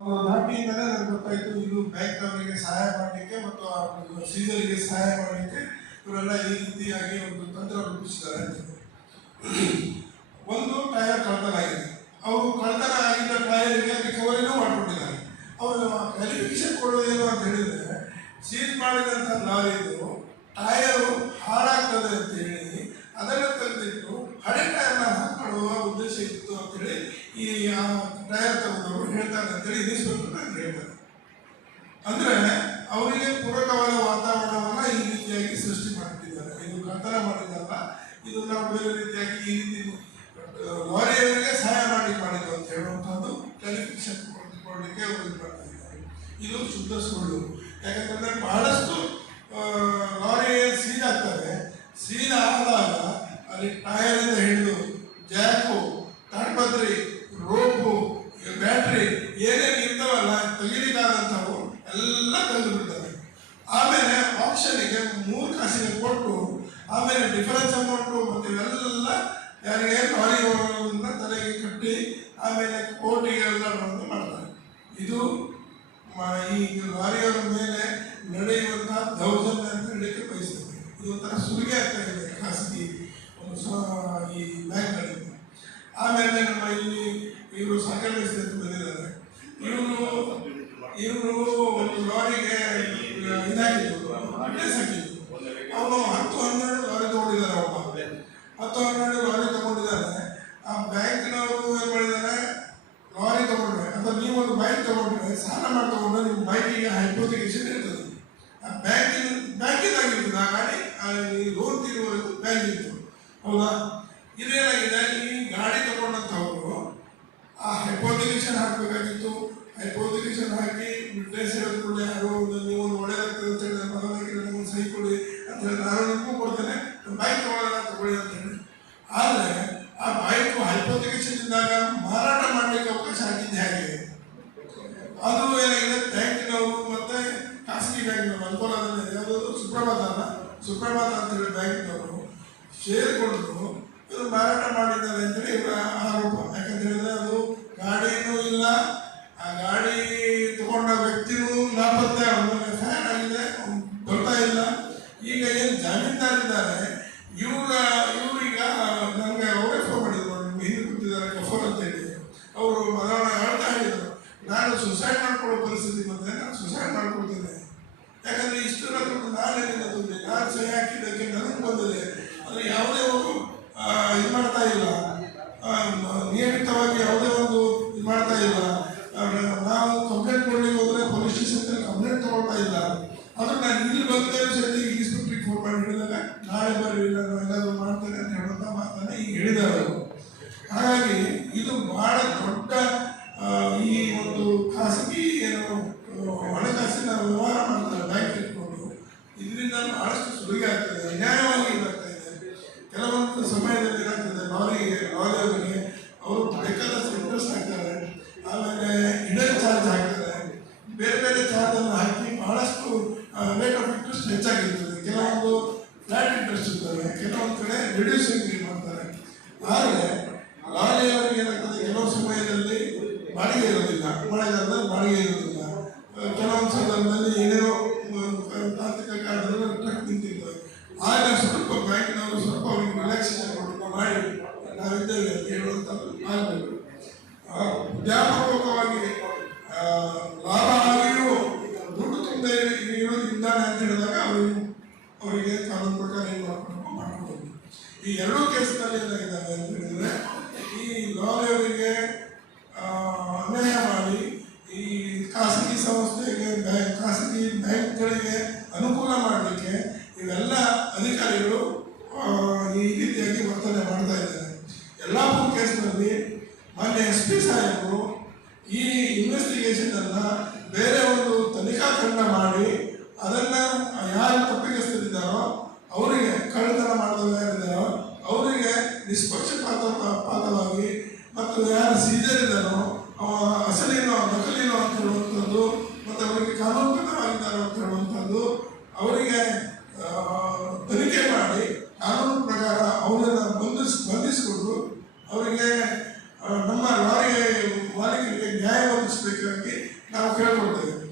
ದಾಟಿಯಿಂದಲೇ ನನಗೆ ಗೊತ್ತಾಯಿತು ಇದು ಬ್ಯಾಂಕ್ನವರಿಗೆ ಸಹಾಯ ಮಾಡಲಿಕ್ಕೆ ಮತ್ತು ಸೀಸರಿಗೆ ಸಹಾಯ ಮಾಡಲಿಕ್ಕೆ ಇವರೆಲ್ಲ ಈ ರೀತಿಯಾಗಿ ಒಂದು ತಂತ್ರ ರೂಪಿಸಿದ್ದಾರೆ ಅಂತ. ಒಂದು ಟೈರ್ ಕಳ್ತನ ಆಗಿದೆ, ಅವರು ಕಳ್ತನ ಆಗಿದ್ದ ಟೈರ್ಗೆ ರಿಕವರಿನೂ ಮಾಡ್ಕೊಂಡಿದ್ದಾರೆ. ಅವರು ಕ್ವಾಲಿಫಿಕೇಶನ್ ಕೊಡೋದೇನು ಅಂತ ಹೇಳಿದರೆ, ಸೀಲ್ ಮಾಡಿದಂಥ ಲಾರಿದು ಟೈರು ಹಾಳಾಗ್ತದೆ ಅಂತ ಹೇಳಿ ಅದನ್ನು ತೆಗೆದಿಟ್ಟು ಹಳೆ ಟೈರ್ನ ಹಾಕೊಳ್ಳುವ ಉದ್ದೇಶ ಇತ್ತು ಅಂತೇಳಿ ಈ ಟೈರ್ ತಗೊಂಡವರು ಹೇಳ್ತಾರೆ ಅಂತೇಳಿ ಇನ್ಸ್ಪೆಕ್ಟರ್ ಅಂತ ಹೇಳ್ತಾರೆ. ಅಂದರೆ ಅವರಿಗೆ ಪೂರಕವಾದ ವಾತಾವರಣವನ್ನು ಈ ರೀತಿಯಾಗಿ ಸೃಷ್ಟಿ ಮಾಡ್ತಿದ್ದಾರೆ. ಇದು ಕಳ್ತನ ಮಾಡಿದ್ದಲ್ಲ, ಇದು ನಾವು ಬೇರೆ ರೀತಿಯಾಗಿ ಈ ರೀತಿ ಲಾರಿಯವರಿಗೆ ಸಹಾಯ ಮಾಡಿದ್ದು ಅಂತ ಹೇಳುವಂಥದ್ದು ಕ್ವಾಲಿಫಿಕೇಶನ್ ಕೊಡಲಿಕ್ಕೆ ಅವರು ಇದು ಮಾಡ್ತಾ ಇದ್ದಾರೆ. ಇದು ಶುದ್ಧ ಸುಳ್ಳು. ಯಾಕಂತಂದರೆ ಬಹಳಷ್ಟು ಲಾರಿ ಸೀಲ್ ಆಗ್ತವೆ. ಸೀಲ್ ಆದಾಗ ಅಲ್ಲಿ ಟೈರಿಂದ ಹಿಡಿದು ಜಾಕು, ತಾಡ್ಪತ್ರಿ, ರೋಪು, ಬ್ಯಾಟ್ರಿ ಏನೇನು ಇರ್ತಾವಲ್ಲ ತೆಗಿಲಿಕ್ಕಾದಂಥವು ಎಲ್ಲ ತೆಗೆದು ಬಿಡ್ತವೆ. ಆಮೇಲೆ ಆಪ್ಷನಿಗೆ 3 ಕಾಸಿಗೆ ಕೊಟ್ಟು ಆಮೇಲೆ ಡಿಫರೆನ್ಸ್ ಅಮೌಂಟು ಮತ್ತು ಇವೆಲ್ಲ ಯಾರಿಗೆ ಲಾರಿಯವರನ್ನ ತಲೆಗೆ ಕಟ್ಟಿ ಆಮೇಲೆ ಕೋರ್ಟಿಗೆ ಎಲ್ಲ ಮಾಡ್ತಾರೆ. ಇದು ಈ ಲಾರಿಯವರ ಮೇಲೆ ನಡೆಯುವಂತಹ ದೌರ್ಜನ್ಯ ಅಂತ ಹೇಳಲಿಕ್ಕೆ ಬಯಸ್ತದೆ. ಇದು ಒಂಥರ ಸುಲಿಗೆ ಆಗ್ತಾ ಇದೆ ಖಾಸಗಿ ಈ ಬ್ಯಾಂಕ್ಗಳಿಂದ. ಆಮೇಲೆ ನಮ್ಮ ಇಲ್ಲಿ ಇವರು ಸಹಕಾರಿ ಬಂದಿದ್ದಾರೆ. ಇವರು ಒಂದು ಲಾರಿಗೆ ಇದಾಗಿದ್ದು ಅವನು 10-12 ಲಾರಿ ತಗೊಂಡಿದ್ದಾರೆ. ಅವನು 10-12 ಲಾರಿ ತಗೊಂಡಿದ್ದಾರೆ. ಆ ಬ್ಯಾಂಕಿನವರು ಏನು ಮಾಡಿದ್ದಾರೆ, ಲಾರಿ ತಗೊಂಡ್ರೆ ಅಥವಾ ನೀವೊಂದು ಬೈಕ್ ತಗೊಂಡ್ರೆ, ಸಾಲ ಮಾಡಿ ತಗೊಂಡ್ರೆ ನಿಮ್ಮ ಬೈಕಿಗೆ ಹೈಪೋಥಿಕೇಶನ್ ಇರ್ತದೆ. ಆ ಬ್ಯಾಂಕಿಂದಾಗಿರ್ತದೆ ಆ ಗಾಡಿ. ಲೋನ್ ತೀರುವವರೆಗೂ ಬ್ಯಾಂಕ್ ಇರ್ತದೆ, ಹೌದಾ? ಇದೇನಾಗಿದೆ, ಈ ಗಾಡಿ ತಗೊಂಡಂಥವರು ಆ ಹೈಪೋಥಿಕೇಶನ್ ಹಾಕಬೇಕಾಗಿತ್ತು. ಹೈಪೋಥಿಕೇಶನ್ ಹಾಕಿ ವಿಟ್ನೆಸ್ ಹೇಳಿದ್ಕೊಳ್ಳಿ, ಯಾರೋ ನೀವು ಒಂದು ಒಳ್ಳೆಯದಾಗ್ತದೆ ಅಂತ ಹೇಳಿ ಮಗನಾಗಿರೋ ನಮಗೆ ಸಹಿ ಕೊಡಿ ಅಂತ ಹೇಳಿ ನಾನು ನಿಮಗೂ ಕೊಡ್ತೇನೆ, ಬೈಕ್ ತಗೊಳ್ಳಿ ಅಂತ ಹೇಳಿ. ಆದರೆ ಆ ಬೈಕು ಹೈಪೋಥಿಕೇಶನ್ ಇದ್ದಾಗ ಮಾರಾಟ ಮಾಡಲಿಕ್ಕೆ ಅವಕಾಶ ಆಗಿದ್ದು ಹೇಗೆ? ಅದು ಏನಾಗಿದೆ, ಬ್ಯಾಂಕಿನವರು ಮತ್ತು ಖಾಸಗಿ ಬ್ಯಾಂಕಿನವರು ಅನುಕೂಲದಲ್ಲಿ ಯಾವುದಾದ್ರು ಸುಪ್ರಭಾತ ಅಂತ ಹೇಳಿ ಬ್ಯಾಂಕಿನವರು ಸೇರಿಕೊಂಡು ಇವರು ಮಾರಾಟ ಮಾಡಿದ್ದಾರೆ ಅಂತೇಳಿ ಇವರ ಆರೋಪ. ಯಾಕಂತ ಹೇಳಿದ್ರೆ ಅದು ಗಾಡಿನೂ ಇಲ್ಲ, ಆ ಗಾಡಿ ತಗೊಂಡ ವ್ಯಕ್ತಿನೂ ನಾಪತ್ತೆ, ಅವನಿಗೆ ಫ್ಯಾನ್ ಆಗಿದೆ, ಬರ್ತಾ ಇಲ್ಲ. ಈಗ ಏನು ಜಾಮೀನ್ದಾರಿದ್ದಾರೆ ಇವ್ರೀಗ ನನಗೆ ಅವರೇ ಫೋನ್ ಮಾಡಿದ್ರು, ನಿಮ್ಗೆ ಹಿಂದೆ ಕೂತಿದ್ದಾರೆ ಗಫರ್ ಅಂತೇಳಿ. ಅವರು ಅದನ್ನು ಹೇಳ್ತಾ ಹೇಳಿದರು, ನಾನು ಸುಸೈಡ್ ಮಾಡ್ಕೊಳ್ಳೋ ಪರಿಸ್ಥಿತಿ ಬಂದರೆ ನಾನು ಸುಸೈಡ್ ಮಾಡ್ಕೊಳ್ತೇನೆ. ಯಾಕಂದರೆ ಇಷ್ಟರ ದುಡ್ಡು ನಾನೇನಿಲ್ಲ ದುಡ್ಡು, ನಾನು ಸಹಿ ಹಾಕಿದ್ದಕ್ಕೆ ನನಗೆ ಬಂದಿದೆ. ಆದರೆ ಯಾವುದೇ ಒಂದು ಇದು ಮಾಡ್ತಾ ಇಲ್ಲ, ನಿಯಮಿತವಾಗಿ ಯಾವುದೇ ಒಂದು ಇದು ಮಾಡ್ತಾ ಇಲ್ಲ. ನಾವು ಕಂಪ್ಲೇಂಟ್ ಕೊಡಲಿಕ್ಕೆ ಹೋದರೆ ಪೊಲೀಸ್ ಸ್ಟೇಷನ್ನಲ್ಲಿ ಕಂಪ್ಲೇಂಟ್ ತಗೊಳ್ತಾ ಇಲ್ಲ. ಆದರೆ ನಾನು ಇಲ್ಲಿ ಬಂದರೆ ಸಹಿತ ಇನ್ಸ್ಪೆಕ್ಟ್ರಿಗೆ ಫೋನ್ ಮಾಡಿ ಹೇಳಿದಾಗ ನಾಳೆ ಬರ್ರಿ, ನಾನು ಏನಾದರೂ ಮಾಡ್ತೇನೆ ಅಂತ ಹೇಳುವಂಥ ಮಾತನ್ನು ಈಗ ಹೇಳಿದ್ದಾರೆ. ಹಾಗಾಗಿ ಇದು ಬಹಳ ದೊಡ್ಡ ಈ ಒಂದು ಖಾಸಗಿ ಏನು ಹಣಕಾಸಿನ ವ್ಯವಹಾರ ಮಾಡ್ತಾರೆ ಬ್ಯಾಂಕ್ ಇಟ್ಕೊಂಡು. ಇದರಿಂದ ಬಹಳಷ್ಟು ಸುಲಿಗೆ ಆಗ್ತದೆ, ಅನ್ಯಾಯವಾಗಿ ಇದಾಗ್ತಾ ಇದೆ. ಕೆಲವೊಂದು ಸಮಯದಲ್ಲಿ ಏನಾಗ್ತದೆ, ಲಾರಿಯವರಿಗೆ ಅವರು ಬೇಕಾದಷ್ಟು ಇಂಟ್ರೆಸ್ಟ್ ಹಾಕ್ತಾರೆ, ಆಮೇಲೆ ಇಡನ್ ಚಾರ್ಜ್ ಹಾಕ್ತಾರೆ, ಬೇರೆ ಬೇರೆ ಚಾರ್ಜನ್ನು ಹಾಕಿ ಬಹಳಷ್ಟು ರೇಟ್ ಆಫ್ ಇಂಟ್ರೆಸ್ಟ್ ಹೆಚ್ಚಾಗಿರ್ತದೆ. ಕೆಲವೊಂದು ಫ್ಲಾಟ್ ಇಂಟ್ರೆಸ್ಟ್ ಇರ್ತವೆ, ಕೆಲವೊಂದು ಕಡೆ ರಿಡ್ಯೂಸಿಂಗ್ ಮಾಡ್ತಾರೆ. ಆದರೆ ಲಾರಿಯವರಿಗೆ ಏನಾಗ್ತದೆ, ಕೆಲವು ಸಮಯದಲ್ಲಿ ಬಾಡಿಗೆ ಇರೋದಿಲ್ಲ, ಮಳೆಗಾಲದಲ್ಲಿ ಬಾಡಿಗೆ ಇರೋದಿಲ್ಲ. ಕೆಲವೊಂದು ಸಂದರ್ಭದಲ್ಲಿ ಏನೇನೋ ತಾಂತ್ರಿಕ ಕಾರಣದಲ್ಲಿ ಟ್ರಕ್ ನಿಂತಿರ್ತವೆ. ಆಗ ಸ್ವಲ್ಪ ಬ್ಯಾಂಕಿನವರು ಸ್ವಲ್ಪ ಅವರಿಗೆ ರಿಲ್ಯಾಕ್ಸೇಷನ್ ಮಾಡಿ ನಾವಿದ್ದೇವೆ ಅಂತ ಹೇಳುವಂಥದ್ದು ಆಗಬೇಕು. ವ್ಯಾಪಕವಾಗಿ ಲಾಭ ಆಗಿಯೂ ದುಡ್ಡು ತುಂಬದೆ ಇದ್ದಾನೆ ಅಂತ ಹೇಳಿದಾಗ ಅವರಿಗೆ ಕಾನೂನು ಪ್ರಕಾರ ಏನು ಮಾಡ್ಕೊಬೋದು. ಈ ಎರಡೂ ಕೇಸ್ನಲ್ಲಿ ಏನಾಗಿದ್ದಾವೆ ಅಂತ ಹೇಳಿದರೆ, ಈ ಲಾರಿಯವರಿಗೆ ಅನ್ಯಾಯ ಮಾಡಿ ಈ ಖಾಸಗಿ ಸಂಸ್ಥೆಗೆ ಖಾಸಗಿ ಬ್ಯಾಂಕ್ಗಳಿಗೆ ಅನುಕೂಲ ಮಾಡಲಿಕ್ಕೆ ಇವೆಲ್ಲ ಅಧಿಕಾರಿಗಳು ಈ ರೀತಿಯಾಗಿ ವರ್ತನೆ ಮಾಡ್ತಾ ಇದ್ದಾರೆ. ಯಲ್ಲಾಪುರ ಕೇಸ್ನಲ್ಲಿ ಮೊನ್ನೆ SP ಸಾಹೇಬರು ಈ ಇನ್ವೆಸ್ಟಿಗೇಷನನ್ನು ಬೇರೆ ಒಂದು ತನಿಖಾ ತಂಡ ಮಾಡಿ ಅದನ್ನು ಯಾರು ತಪ್ಪಿತಸ್ಥರಿದ್ದಾರೋ ಅವರಿಗೆ, ಕಳ್ಳತನ ಮಾಡಿದವರು ಯಾರಿದ್ದಾರೋ ಅವರಿಗೆ ನಿಷ್ಪಕ್ಷಪಾತವಾಗಿ ಮತ್ತು ಯಾರು ಸೀಜರ್ ಇದ್ದಾರೋ ಅಸಲಿನೋ ನಕಲಿನೋ ಅಂತ ಹೇಳುವಂಥದ್ದು ಮತ್ತು ಅವರಿಗೆ ಕಾನೂನುಬದ್ಧವಾಗಿದ್ದಾರೋ ಅಂತ ಹೇಳುವಂಥದ್ದು ಅವರಿಗೆ ತನಿಖೆ ಮಾಡಿ ಕಾನೂನು ಪ್ರಕಾರ ಅವರನ್ನು ಬಂಧಿಸಿಕೊಂಡು ಅವರಿಗೆ ನಮ್ಮ ಲಾರಿ ಮಾಲೀಕರಿಗೆ ನ್ಯಾಯ ಒದಗಿಸಬೇಕಾಗಿ ನಾವು ಕೇಳ್ಕೊಳ್ತೇವೆ.